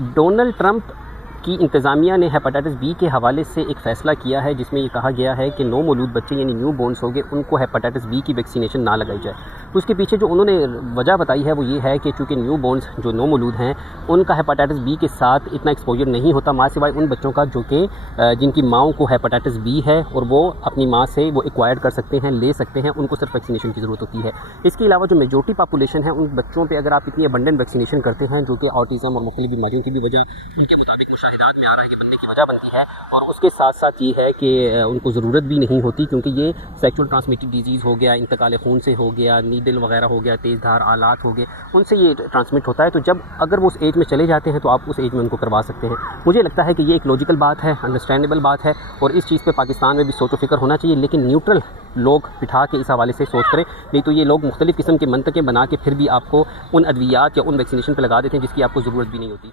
Donald Trump की इंतज़ामिया ने hepatitis B के हवाले से एक फ़ैसला किया है जिसमें ये कहा गया है कि नौमौलूद बच्चे यानी न्यू बोर्न्स होंगे उनको हेपेटाइटिस बी की वैक्सीनेशन ना लगाई जाए। तो उसके पीछे जो उन्होंने वजह बताई है वो ये है कि चूँकि न्यू बोर्न्स जो नौमौलूद हैं उनका हेपेटाइटिस बी के साथ इतना एक्सपोजर नहीं होता माँ सिवाय उन बच्चों का जो कि जिनकी माँओं को हेपेटाइटिस बी है और वो अपनी माँ से वो एक्वायर्ड कर सकते हैं, ले सकते हैं, उनको सिर्फ वैक्सीनेशन की ज़रूरत होती है। इसके अलावा जो मेजॉरिटी पॉपुलेशन है उन बच्चों पर अगर आप इतनी अबंडेंट वैक्सीनेशन करते हैं जो कि ऑटिज़म और मुख्तलिफ बीमारियों की भी वजह उनके मुताबिक मुशाहिदात में आ रहा है कि बनने की वजह बनती है, और उसके साथ साथ ये है कि उनको ज़रूरत भी नहीं होती क्योंकि ये सेक्सुअल ट्रांसमिटेड डिजीज़ हो गया, इंतकाल खून से हो गया, नीडल वगैरह हो गया, तेज़ धार आलात हो गए, उनसे ये ट्रांसमिट होता है। तो जब अगर वो उस एज में चले जाते हैं तो आप उस एज में उनको करवा सकते हैं। मुझे लगता है कि ये एक लॉजिकल बात है, अंडरस्टैंडेबल बात है, और इस चीज़ पे पाकिस्तान में भी सोच व फ़िक्र होना चाहिए, लेकिन न्यूट्रल लोग बिठा के इस हवाले से सोच करें, नहीं तो ये लोग मुख्तलिफ़ किस्म के मंतकें बना के फिर भी आपको उन अद्वियात या उन वैक्सीनेशन पर लगा देते हैं जिसकी आपको ज़रूरत भी नहीं होती।